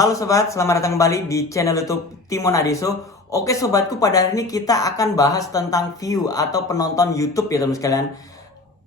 Halo sobat, selamat datang kembali di channel YouTube Timon Adeso. Oke sobatku, pada hari ini kita akan bahas tentang view atau penonton YouTube ya teman sekalian.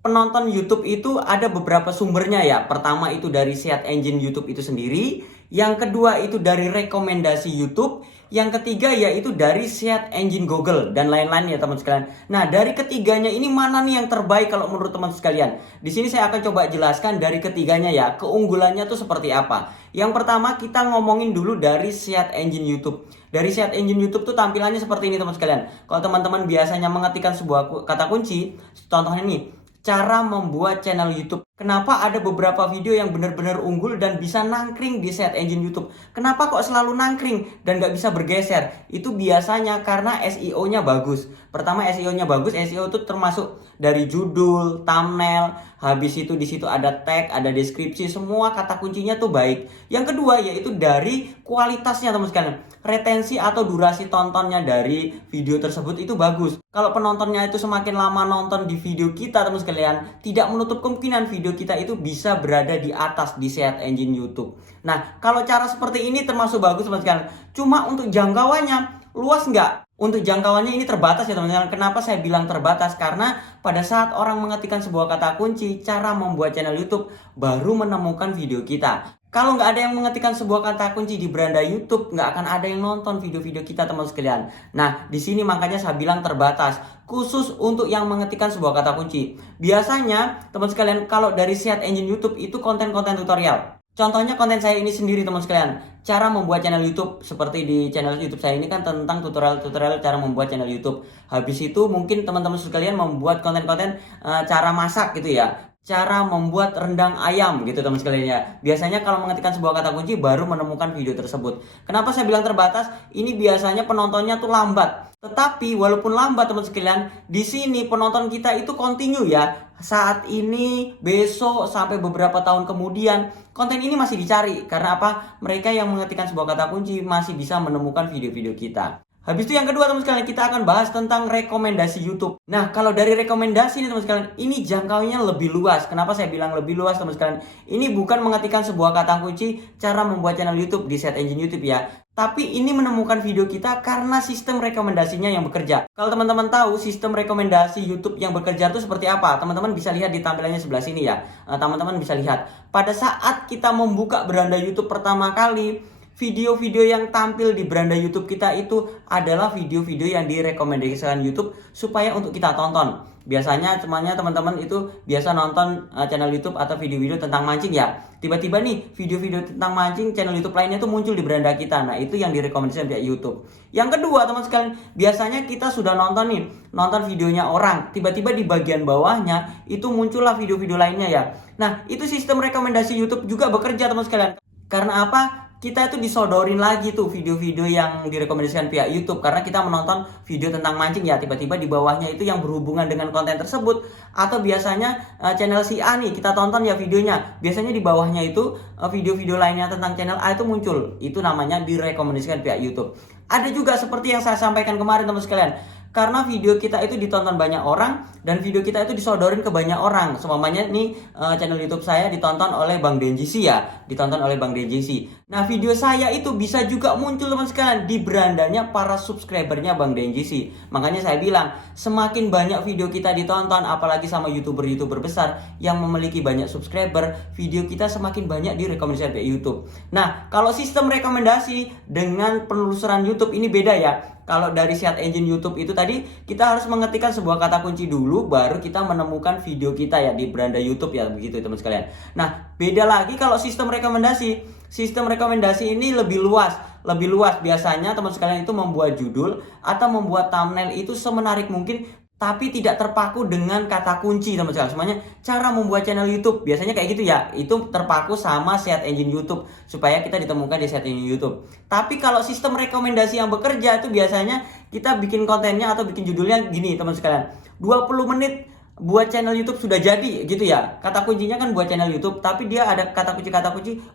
Penonton YouTube itu ada beberapa sumbernya ya. Pertama itu dari search engine YouTube itu sendiri, yang kedua itu dari rekomendasi YouTube, yang ketiga yaitu dari search engine Google dan lain-lain ya teman sekalian. Nah, dari ketiganya ini mana nih yang terbaik kalau menurut teman sekalian? Di sini saya akan coba jelaskan dari ketiganya ya, keunggulannya tuh seperti apa. Yang pertama kita ngomongin dulu dari search engine YouTube. Dari search engine YouTube tuh tampilannya seperti ini teman sekalian. Kalau teman-teman biasanya mengetikkan sebuah kata kunci, contohnya nih, cara membuat channel YouTube. Kenapa ada beberapa video yang benar-benar unggul dan bisa nangkring di search engine YouTube? Kenapa kok selalu nangkring dan nggak bisa bergeser? Itu biasanya karena SEO-nya bagus. Pertama, SEO-nya bagus. SEO itu termasuk dari judul, thumbnail, habis itu di situ ada tag, ada deskripsi, semua kata kuncinya tuh baik. Yang kedua yaitu dari kualitasnya teman sekalian. Retensi atau durasi tontonnya dari video tersebut itu bagus. Kalau penontonnya itu semakin lama nonton di video kita teman sekalian, tidak menutup kemungkinan video kita itu bisa berada di atas di search engine YouTube. Nah, kalau cara seperti ini termasuk bagus teman sekalian. Cuma untuk jangkauannya luas nggak? Untuk jangkauannya ini terbatas ya teman-teman. Kenapa saya bilang terbatas? Karena pada saat orang mengetikkan sebuah kata kunci, cara membuat channel YouTube, baru menemukan video kita. Kalau nggak ada yang mengetikkan sebuah kata kunci di beranda YouTube, nggak akan ada yang nonton video-video kita teman sekalian. Nah, di sini makanya saya bilang terbatas, khusus untuk yang mengetikkan sebuah kata kunci. Biasanya teman sekalian kalau dari search engine YouTube itu konten-konten tutorial. Contohnya konten saya ini sendiri teman sekalian, cara membuat channel YouTube. Seperti di channel YouTube saya ini kan tentang tutorial-tutorial cara membuat channel YouTube. Habis itu mungkin teman-teman sekalian membuat konten-konten cara masak gitu ya, cara membuat rendang ayam gitu teman sekalian ya. Biasanya kalau mengetikkan sebuah kata kunci baru menemukan video tersebut. Kenapa saya bilang terbatas? Ini biasanya penontonnya tuh lambat. Tetapi walaupun lambat teman sekalian, di sini penonton kita itu continue ya. Saat ini, besok, sampai beberapa tahun kemudian, konten ini masih dicari. Karena apa? Mereka yang mengetikkan sebuah kata kunci masih bisa menemukan video-video kita. Habis itu yang kedua teman sekalian, kita akan bahas tentang rekomendasi YouTube. Nah, kalau dari rekomendasi nih teman sekalian, ini jangkauannya lebih luas. Kenapa saya bilang lebih luas teman sekalian? Ini bukan mengetikkan sebuah kata kunci cara membuat channel YouTube di search engine YouTube ya. Tapi ini menemukan video kita karena sistem rekomendasinya yang bekerja. Kalau teman-teman tahu sistem rekomendasi YouTube yang bekerja itu seperti apa, teman-teman bisa lihat di tampilannya sebelah sini ya. Teman-teman bisa lihat. Pada saat kita membuka beranda YouTube pertama kali, video-video yang tampil di beranda YouTube kita itu adalah video-video yang direkomendasikan YouTube supaya untuk kita tonton. Biasanya semuanya teman-teman itu biasa nonton channel YouTube atau video-video tentang mancing ya. Tiba-tiba nih video-video tentang mancing channel YouTube lainnya tuh muncul di beranda kita. Nah, itu yang direkomendasikan pihak YouTube. Yang kedua, teman sekalian, biasanya kita sudah nonton nih, nonton videonya orang. Tiba-tiba di bagian bawahnya itu muncullah video-video lainnya ya. Nah, itu sistem rekomendasi YouTube juga bekerja teman sekalian. Karena apa? Kita itu disodorin lagi tuh video-video yang direkomendasikan pihak YouTube karena kita menonton video tentang mancing ya, tiba-tiba di bawahnya itu yang berhubungan dengan konten tersebut. Atau biasanya channel si A nih kita tonton ya videonya, biasanya di bawahnya itu video-video lainnya tentang channel A itu muncul. Itu namanya direkomendasikan pihak YouTube. Ada juga seperti yang saya sampaikan kemarin teman sekalian, karena video kita itu ditonton banyak orang dan video kita itu disodorin ke banyak orang. Semuanya nih channel YouTube saya ditonton oleh Bang Denjisi ya, ditonton oleh Bang Denjisi. Nah, video saya itu bisa juga muncul teman sekalian di berandanya para subscribernya Bang Denjisi. Makanya saya bilang, semakin banyak video kita ditonton, apalagi sama YouTuber-YouTuber besar yang memiliki banyak subscriber, video kita semakin banyak direkomendasikan oleh YouTube. Nah, kalau sistem rekomendasi dengan penelusuran YouTube ini beda ya. Kalau dari search engine YouTube itu tadi kita harus mengetikkan sebuah kata kunci dulu baru kita menemukan video kita ya di beranda YouTube ya, begitu teman sekalian. Nah, beda lagi kalau sistem rekomendasi. Sistem rekomendasi ini lebih luas. Lebih luas biasanya teman sekalian itu membuat judul atau membuat thumbnail itu semenarik mungkin, tapi tidak terpaku dengan kata kunci teman sekalian. Semuanya cara membuat channel YouTube biasanya kayak gitu ya. Itu terpaku sama search engine YouTube supaya kita ditemukan di search engine YouTube. Tapi kalau sistem rekomendasi yang bekerja itu biasanya kita bikin kontennya atau bikin judulnya gini teman sekalian. 20 menit buat channel YouTube sudah jadi gitu ya. Kata kuncinya kan buat channel YouTube, tapi dia ada kata kunci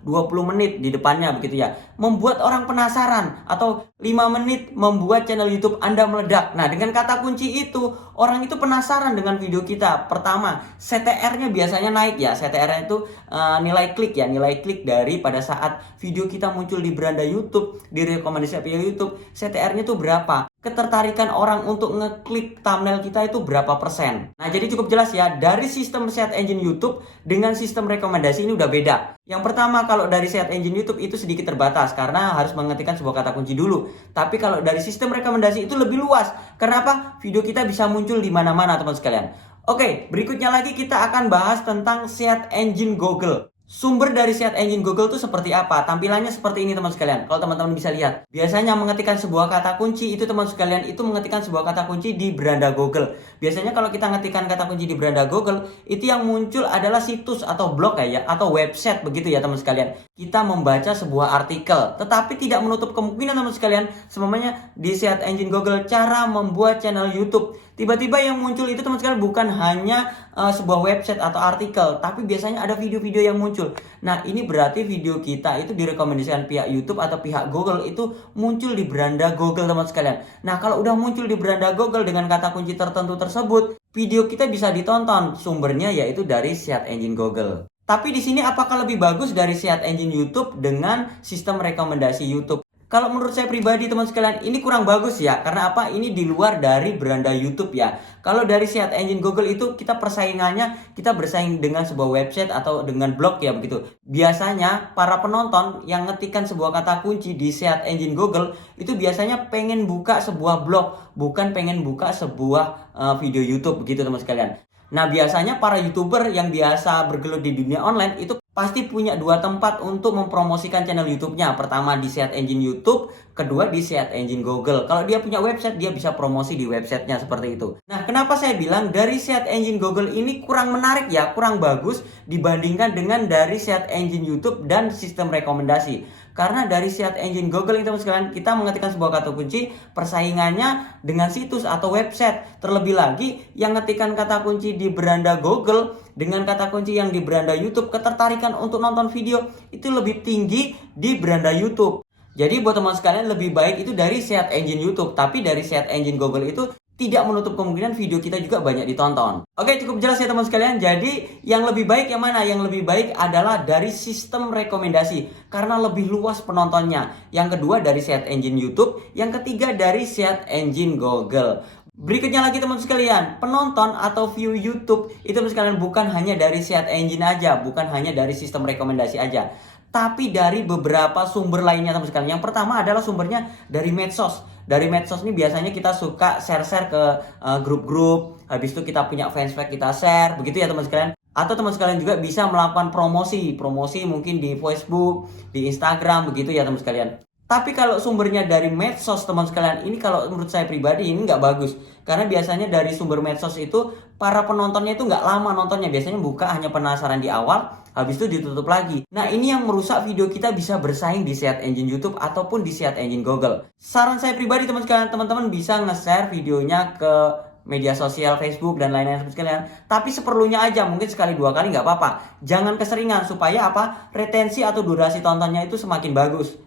20 menit di depannya begitu ya. Membuat orang penasaran, atau 5 menit membuat channel YouTube Anda meledak. Nah, dengan kata kunci itu orang itu penasaran dengan video kita. Pertama, CTR-nya biasanya naik ya. CTR-nya itu nilai klik ya, nilai klik dari pada saat video kita muncul di beranda YouTube, di rekomendasi video YouTube, CTR-nya itu berapa? Ketertarikan orang untuk ngeklik thumbnail kita itu berapa persen. Nah, jadi cukup jelas ya, dari sistem search engine YouTube dengan sistem rekomendasi ini udah beda. Yang pertama, kalau dari search engine YouTube itu sedikit terbatas karena harus mengetikkan sebuah kata kunci dulu. Tapi kalau dari sistem rekomendasi itu lebih luas. Kenapa? Video kita bisa muncul di mana-mana teman sekalian. Oke, berikutnya lagi kita akan bahas tentang search engine Google. Sumber dari search engine Google itu seperti apa? Tampilannya seperti ini teman sekalian. Kalau teman-teman bisa lihat, biasanya mengetikkan sebuah kata kunci itu teman sekalian itu mengetikkan sebuah kata kunci di beranda Google. Biasanya kalau kita ngetikkan kata kunci di beranda Google, itu yang muncul adalah situs atau blog ya, atau website begitu ya teman sekalian. Kita membaca sebuah artikel, tetapi tidak menutup kemungkinan teman sekalian, semuanya di search engine Google cara membuat channel YouTube. Tiba-tiba yang muncul itu teman sekalian bukan hanya sebuah website atau artikel, tapi biasanya ada video-video yang muncul. Nah, ini berarti video kita itu direkomendasikan pihak YouTube atau pihak Google itu muncul di beranda Google teman sekalian. Nah, kalau udah muncul di beranda Google dengan kata kunci tertentu tersebut, video kita bisa ditonton. Sumbernya yaitu dari search engine Google. Tapi di sini apakah lebih bagus dari search engine YouTube dengan sistem rekomendasi YouTube? Kalau menurut saya pribadi teman sekalian ini kurang bagus ya. Karena apa? Ini di luar dari beranda YouTube ya. Kalau dari search engine Google itu kita persaingannya kita bersaing dengan sebuah website atau dengan blog ya begitu. Biasanya para penonton yang ngetikkan sebuah kata kunci di search engine Google itu biasanya pengen buka sebuah blog, bukan pengen buka sebuah video YouTube begitu teman sekalian. Nah, biasanya para YouTuber yang biasa bergelut di dunia online itu pasti punya dua tempat untuk mempromosikan channel YouTube-nya. Pertama di search engine YouTube, kedua di search engine Google. Kalau dia punya website, dia bisa promosi di websitenya seperti itu. Nah, kenapa saya bilang dari search engine Google ini kurang menarik ya, kurang bagus dibandingkan dengan dari search engine YouTube dan sistem rekomendasi. Karena dari search engine Google itu sekalian kita mengetikkan sebuah kata kunci, persaingannya dengan situs atau website. Terlebih lagi yang ngetikkan kata kunci di beranda Google dengan kata kunci yang di beranda YouTube, ketertarikan untuk nonton video itu lebih tinggi di beranda YouTube. Jadi buat teman sekalian lebih baik itu dari search engine YouTube, tapi dari search engine Google itu tidak menutup kemungkinan video kita juga banyak ditonton. Oke, cukup jelas ya teman sekalian. Jadi yang lebih baik yang mana? Yang lebih baik adalah dari sistem rekomendasi karena lebih luas penontonnya. Yang kedua dari search engine YouTube, yang ketiga dari search engine Google. Berikutnya lagi teman sekalian, penonton atau view YouTube itu teman sekalian bukan hanya dari search engine aja, bukan hanya dari sistem rekomendasi aja, tapi dari beberapa sumber lainnya teman sekalian. Yang pertama adalah sumbernya dari medsos. Dari medsos ini biasanya kita suka share-share ke grup-grup. Habis itu kita punya fanspage kita share, begitu ya teman sekalian. Atau teman sekalian juga bisa melakukan promosi mungkin di Facebook, di Instagram, begitu ya teman sekalian. Tapi kalau sumbernya dari medsos teman sekalian, ini kalau menurut saya pribadi ini nggak bagus. Karena biasanya dari sumber medsos itu para penontonnya itu nggak lama nontonnya. Biasanya buka hanya penasaran di awal, habis itu ditutup lagi. Nah, ini yang merusak video kita bisa bersaing di search engine YouTube ataupun di search engine Google. Saran saya pribadi teman sekalian, teman-teman bisa nge-share videonya ke media sosial Facebook dan lain-lain sekalian. Tapi seperlunya aja, mungkin sekali dua kali nggak apa-apa. Jangan keseringan supaya apa? Retensi atau durasi tontonnya itu semakin bagus.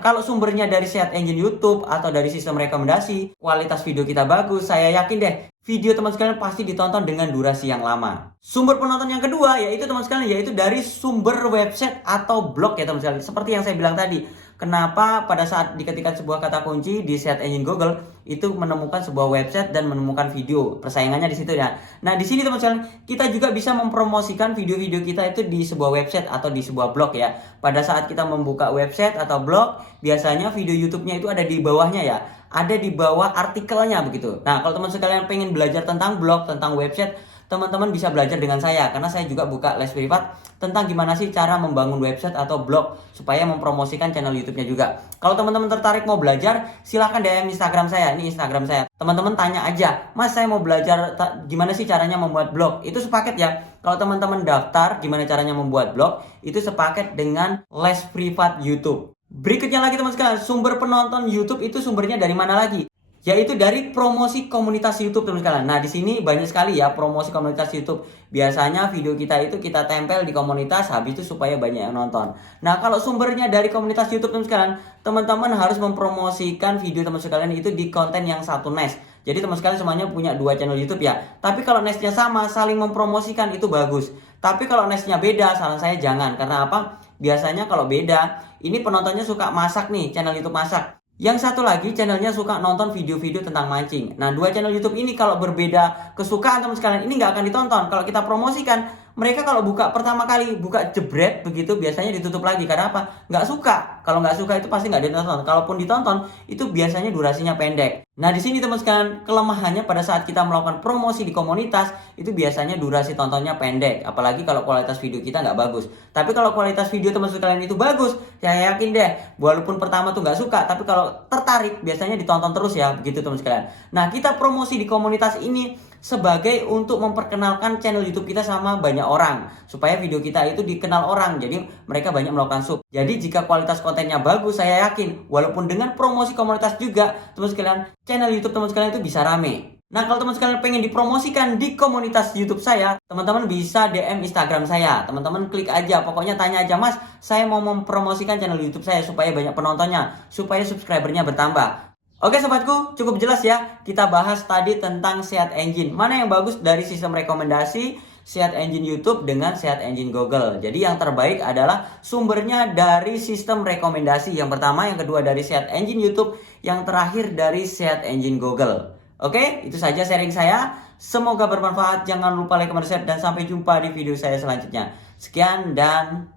Kalau sumbernya dari search engine YouTube atau dari sistem rekomendasi, kualitas video kita bagus, saya yakin deh video teman sekalian pasti ditonton dengan durasi yang lama. Sumber penonton yang kedua yaitu teman sekalian yaitu dari sumber website atau blog ya teman sekalian. Seperti yang saya bilang tadi, kenapa pada saat diketikkan sebuah kata kunci di search engine Google itu menemukan sebuah website dan menemukan video, persaingannya di situ ya. Nah, di sini teman sekalian kita juga bisa mempromosikan video-video kita itu di sebuah website atau di sebuah blog ya. Pada saat kita membuka website atau blog, biasanya video YouTube-nya itu ada di bawahnya ya. Ada di bawah artikelnya begitu. Nah, kalau teman sekalian pengen belajar tentang blog, tentang website, teman-teman bisa belajar dengan saya karena saya juga buka les privat tentang gimana sih cara membangun website atau blog supaya mempromosikan channel YouTube-nya juga. Kalau teman-teman tertarik mau belajar, silahkan DM Instagram saya. Ini Instagram saya. Teman-teman tanya aja, "Mas, saya mau belajar gimana sih caranya membuat blog?" Itu sepaket ya. Kalau teman-teman daftar gimana caranya membuat blog, itu sepaket dengan les privat YouTube. Berikutnya lagi teman sekalian, sumber penonton YouTube itu sumbernya dari mana lagi? yaitu dari promosi komunitas YouTube teman sekalian. Nah, di sini banyak sekali ya promosi komunitas YouTube. Biasanya video kita itu kita tempel di komunitas, habis itu supaya banyak yang nonton. Nah, kalau sumbernya dari komunitas YouTube teman sekalian, teman-teman harus mempromosikan video teman sekalian itu di konten yang satu niche. Jadi teman sekalian semuanya punya 2 channel YouTube ya. Tapi kalau niche-nya sama, saling mempromosikan itu bagus. Tapi kalau niche-nya beda, saran saya jangan. Karena apa? Biasanya kalau beda, ini penontonnya suka masak nih, channel YouTube masak. Yang satu lagi channelnya suka nonton video-video tentang mancing. Nah, 2 channel YouTube ini kalau berbeda kesukaan teman sekalian, ini nggak akan ditonton. Kalau kita promosikan, mereka kalau buka pertama kali, buka jebret begitu, biasanya ditutup lagi. Karena apa? Nggak suka. Kalau nggak suka itu pasti nggak ditonton. Kalaupun ditonton, itu biasanya durasinya pendek. Nah, di sini teman sekalian, kelemahannya pada saat kita melakukan promosi di komunitas, itu biasanya durasi tontonnya pendek. Apalagi kalau kualitas video kita nggak bagus. Tapi kalau kualitas video teman sekalian itu bagus, saya yakin deh, walaupun pertama tuh nggak suka, tapi kalau tertarik, biasanya ditonton terus ya, begitu teman sekalian. Nah, kita promosi di komunitas ini sebagai untuk memperkenalkan channel YouTube kita sama banyak orang, supaya video kita itu dikenal orang, jadi mereka banyak melakukan sub. Jadi jika kualitas kontennya bagus, saya yakin walaupun dengan promosi komunitas juga teman sekalian, channel YouTube teman sekalian itu bisa rame. Nah, kalau teman sekalian pengen dipromosikan di komunitas YouTube saya, teman-teman bisa DM Instagram saya. Teman-teman klik aja, pokoknya tanya aja, Mas, saya mau mempromosikan channel YouTube saya supaya banyak penontonnya, supaya subscribernya bertambah. Oke sobatku, cukup jelas ya. Kita bahas tadi tentang Search Engine. Mana yang bagus dari sistem rekomendasi Search Engine YouTube dengan Search Engine Google. Jadi yang terbaik adalah sumbernya dari sistem rekomendasi. Yang pertama, yang kedua dari Search Engine YouTube, yang terakhir dari Search Engine Google. Oke, itu saja sharing saya. Semoga bermanfaat. Jangan lupa like, comment, share, dan sampai jumpa di video saya selanjutnya. Sekian dan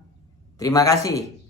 terima kasih.